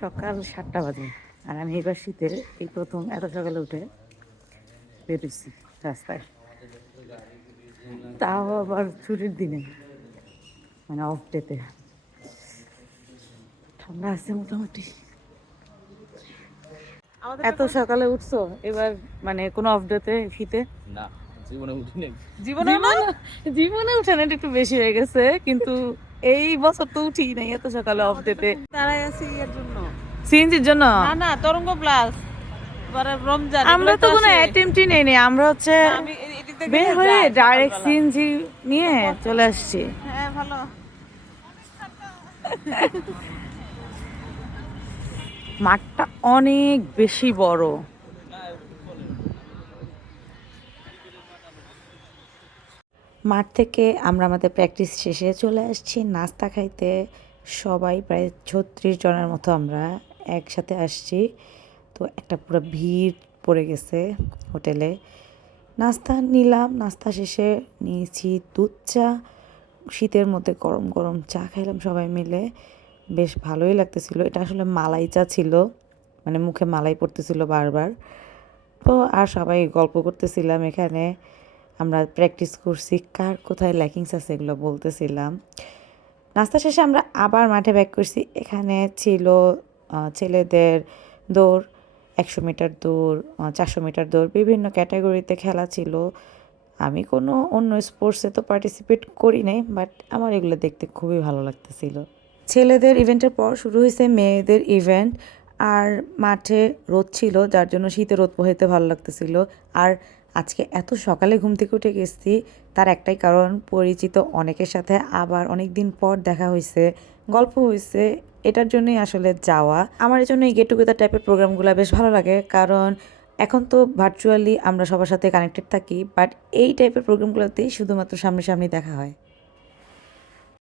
সকাল 7টা বাজে আর আমি এবার শীতে এই প্রথম এত সকালে উঠে বেরোচ্ছি রাস্তায়, তাও আবার ছুটির দিনে, মানে অফ ডেতে। ঠান্ডা আছে মোটামুটি। এত সকালে উঠছো এবার, মানে কোনো অফ ডেতে শীতে? না, জীবনে উঠিনি। জীবনে উঠে না, একটু বেশি হয়ে গেছে, কিন্তু এই বছর তো উঠি নাই এত সকালে অফ ডেতে। দাঁড়ায় আছি এর জন্য। সিএনজির জন্য? না না, তরঙ্গ প্লাস পরে রমজান আমরা তো কোনো অ্যাটেম্পটই নেই নি, আমরা হচ্ছে আমি এদিকে বের গেলে হয়ে যাই ডাইরেক্ট সকালবেলা। সিএনজি নিয়ে চলে আসছি। হ্যাঁ ভালো। মাঠটা অনেক বেশি বড়। মাঠ থেকে আমরা আমাদের প্র্যাকটিস শেষে চলে আসছি নাস্তা খাইতে। সবাই প্রায় 36 জনের মতো আমরা একসাথে আসছি। তো একটা পুরো ভিড় পড়ে গেছে হোটেলে। নাস্তা নিলাম, নাস্তা শেষে নিয়েছি দুধ চা। শীতের মধ্যে গরম গরম চা খাইলাম সবাই মিলে, বেশ ভালোই লাগতেছিল। এটা আসলে মালাই চা ছিল, মানে মুখে মালাই পড়তেছিল বারবার। তো আর সবাই গল্প করতেছিলাম এখানে, আমরা প্র্যাকটিস করছি, কার কোথায় ল্যাকিংস আছে এগুলো বলতেছিলাম। নাস্তা শেষে আমরা আবার মাঠে ব্যাক করছি। এখানে ছিল ছেলেদের দৌড়, 100 মিটার দৌড়, 400 মিটার দৌড়, বিভিন্ন ক্যাটাগরিতে খেলা ছিল। আমি কোনো অন্য স্পোর্টসে তো পার্টিসিপেট করি নাই, বাট আমার এগুলো দেখতে খুবই ভালো লাগতেছিল। ছেলেদের ইভেন্টের পর শুরু হয়েছে মেয়েদের ইভেন্ট। আর মাঠে রোদ ছিল, যার জন্য শীতে রোদ পোহাইতে ভালো লাগতেছিল। আর আজকে এত সকালে ঘুম থেকে উঠে গেছি, তার একটাই কারণ, পরিচিত অনেকের সাথে আবার অনেক দিন পর দেখা হয়েছে, গল্প হয়েছে, এটার জন্যই আসলে যাওয়া। আমার এই জন্য এই গেট টুগেদার টাইপের প্রোগ্রামগুলো বেশ ভালো লাগে, কারণ এখন তো ভার্চুয়ালি আমরা সবার সাথে কানেক্টেড থাকি, বাট এই টাইপের প্রোগ্রামগুলোতেই শুধুমাত্র সামনাসামনি দেখা হয়।